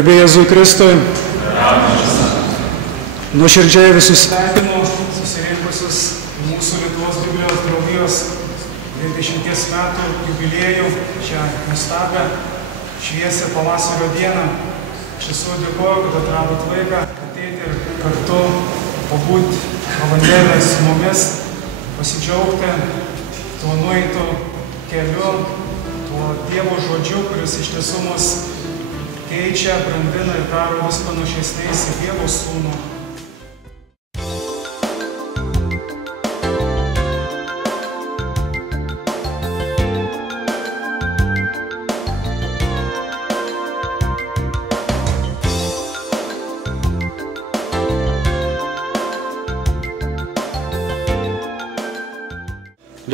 Garbė Jėzui Kristui. Nuoširdžiai visus sveikinu susirinkusius mūsų Lietuvos Biblijos draugijos 20 metų jubiliejų šią nuostabią šviesią pavasario dieną. Aš esu dėkoju, kad atradot laiką ateiti ir kartu pabūti valandėlę su mumis, pasidžiaugti tuo nueitu keliu, tuo Dievo žodžiu, kuris iš tiesų mus keičia, brandina ir daro vis panašesniais į Dievo sūnų.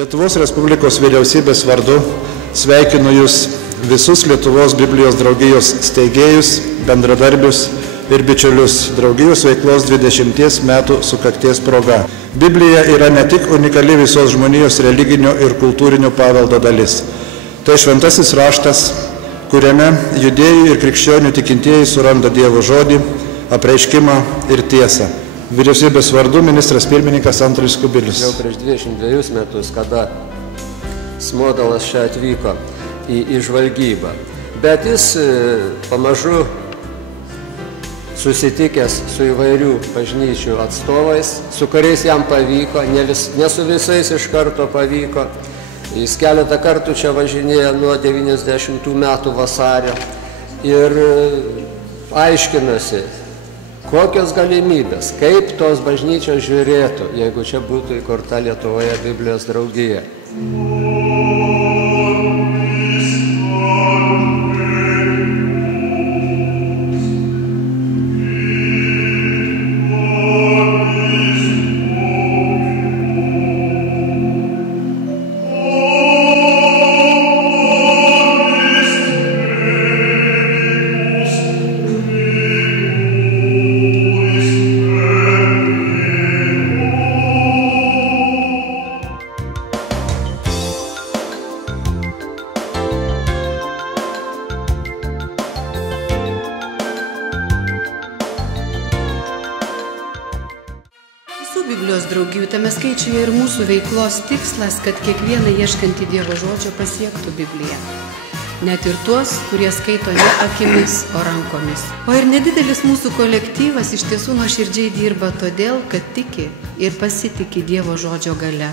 Lietuvos Respublikos vyriausybės vardu sveikinu Jūs visus Lietuvos Biblijos draugijos steigėjus, bendradarbius ir bičiulius draugijos veiklos 20 metų sukakties proga. Biblija yra ne tik unikali visos žmonijos religinio ir kultūrinio paveldo dalis. Tai šventasis raštas, kuriame judėjų ir krikščionių tikintieji suranda Dievo žodį, apreiškimą ir tiesą. Vyriausybės vardu ministras pirmininkas Andrius Kubilius. Jau prieš 22 metus, kada Smodalas čia atvyko į žvalgybą. Bet jis pamažu susitikęs su įvairių bažnyčių atstovais, su kuriais jam pavyko, ne su visais iš karto pavyko. Jis keletą kartų čia važinėja nuo 90 metų vasario ir aiškinasi, kokios galimybės, kaip tos bažnyčios žiūrėtų, jeigu čia būtų įkurta Lietuvoje Biblijos draugija. Biblijos draugijų tame skaičiuje ir mūsų veiklos tikslas, kad kiekvieną ieškantį Dievo žodžio pasiektų Bibliją. Net ir tuos, kurie skaito ne akimis, o rankomis. O ir nedidelis mūsų kolektyvas iš tiesų nuoširdžiai dirba todėl, kad tiki ir pasitiki Dievo žodžio galia.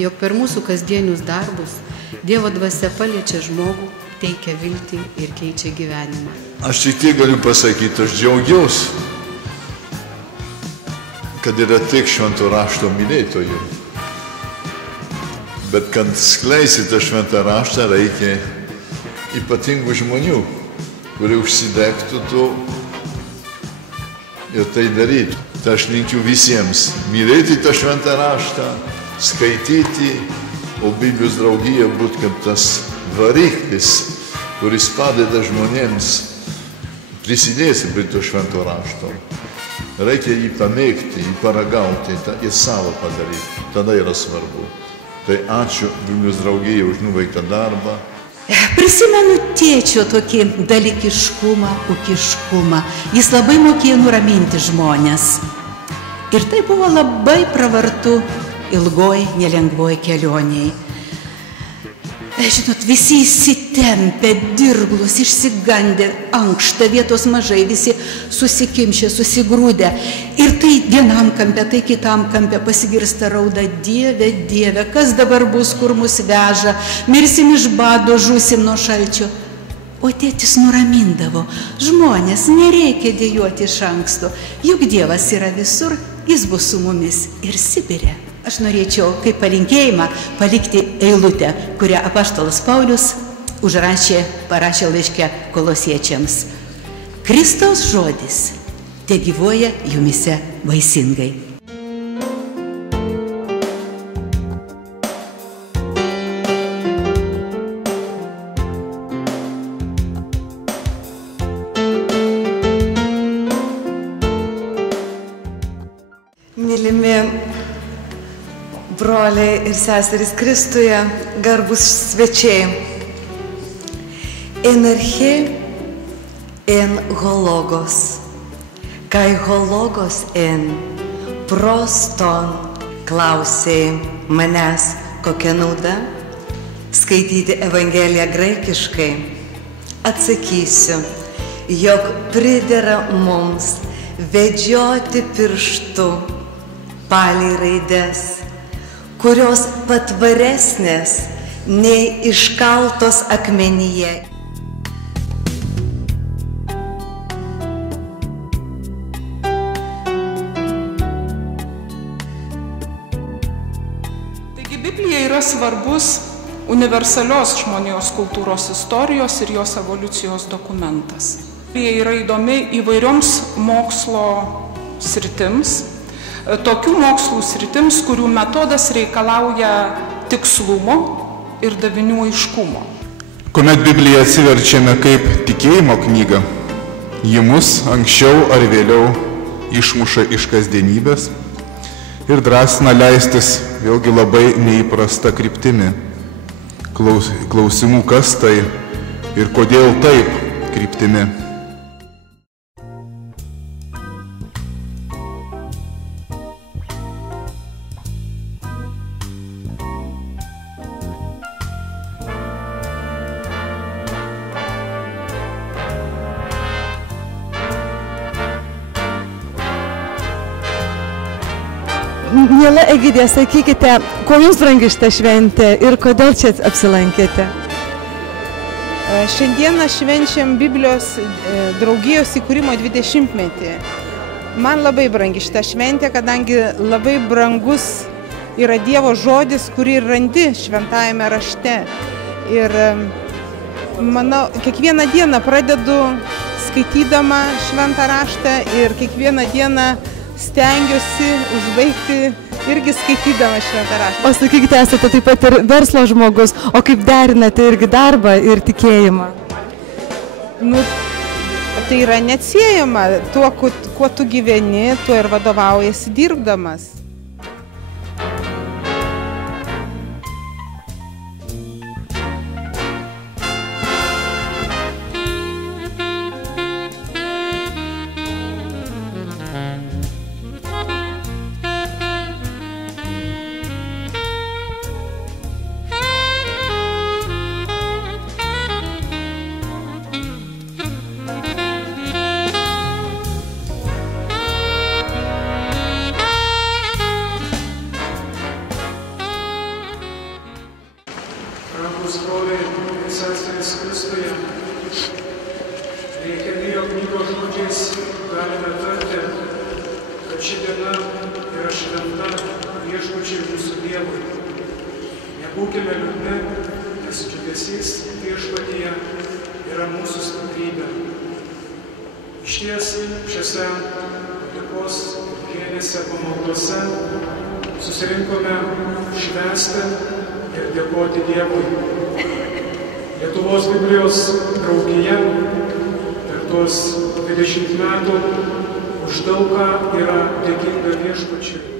Jog per mūsų kasdienius darbus Dievo dvasia paliečia žmogų, teikia viltį ir keičia gyvenimą. Aš tik tiek galiu pasakyti, aš džiaugiausi, kad yra tiek švento rašto mylėtojų. Bet kad skleisite šventą raštą, reikia ypatingų žmonių, kurie užsidegtų to ir tai darytų. Tai aš linkiu visiems mylėti tą šventą raštą, skaityti, o Biblijos draugija būtų kaip tas variklis, kuris padeda žmonėms prisidėti prie to švento rašto. Reikia jį pamėgti, jį paragauti ir savo padaryti. Tada yra svarbu. Tai ačiū Biblijos draugijai už nuveiktą darbą. Prisimenu tėčio tokį dalykiškumą, ūkiškumą. Jis labai mokėjo nuraminti žmonės. Ir tai buvo labai pravartu ilgoj, nelengvoj kelioniai. Žinot, visi įsitempę, dirglus, išsigandę, ankšta, vietos mažai, visi susikimšę, susigrūdę. Ir tai vienam kampe, tai kitam kampe pasigirsta rauda: Dieve, Dieve, kas dabar bus, kur mus veža, mirsim iš bado, žūsim nuo šalčio. O tėtis nuramindavo: žmonės, nereikia dejuoti iš anksto, juk Dievas yra visur, jis bus su mumis ir Sibire. Aš norėčiau kaip palinkėjimą palikti eilutę, kurią apaštalas Paulius parašė laiške Kolosiečiams. Kristaus žodis tegyvuoja jumyse vaisingai. Mylimi broliai ir seserys Kristuje, garbūs svečiai. Εναρχέ en hologos. Kai hologos en proston, klausė manęs kokia nauda skaityti Evangeliją graikiškai. Atsakysiu, jog pridera mums vedžioti pirštu palei raides, kurios patvaresnės nei iškaltos akmenyje. Taigi Biblija yra svarbus universalios žmonijos kultūros istorijos ir jos evoliucijos dokumentas. Biblija yra įdomi įvairioms mokslo sritims, tokių mokslų sritims, kurių metodas reikalauja tikslumo ir davinių aiškumo. Kuomet Bibliją atsiverčiame kaip tikėjimo knygą, ji mus anksčiau ar vėliau išmuša iš kasdienybės ir drąsina leistis vėlgi labai neįprasta kryptimi. Klausimų kas tai ir kodėl taip kryptimi. Miela Egidija, sakykite, kuo jums brangi šita šventė ir kodėl čia apsilankėte? Šiandieną švenčiam Biblijos draugijos įkūrimo 20-metį. Man labai brangi šita šventė, kadangi labai brangus yra Dievo žodis, kurį randi šventajame rašte. Ir manau, kiekvieną dieną pradedu skaitydama šventą raštą ir kiekvieną dieną stengiuosi užbaigti irgi skaitydama šventą raštą. O sakykite, esate taip pat ir verslo žmogus, o kaip derinate irgi darbą ir tikėjimą? Nu, tai yra neatsiejama. Tuo, kuo tu gyveni, tuo ir vadovaujasi dirbdamas. Brangūs broliai ir seserys Kristuje, Nehemijos knygos žodžiais galime tarti, kad ši diena yra šventa viešpačiui mūsų Dievui. Nebūkime liūdni, nes džiugesys viešpatyje yra mūsų stiprybė. Išties šiose Padėkos dienėse pamaldose susirinkome švęsti ir dėkoti Dievui. Lietuvos Biblijos draugija per tuos 20 metų už daug ką yra dėkinga viešpačiui.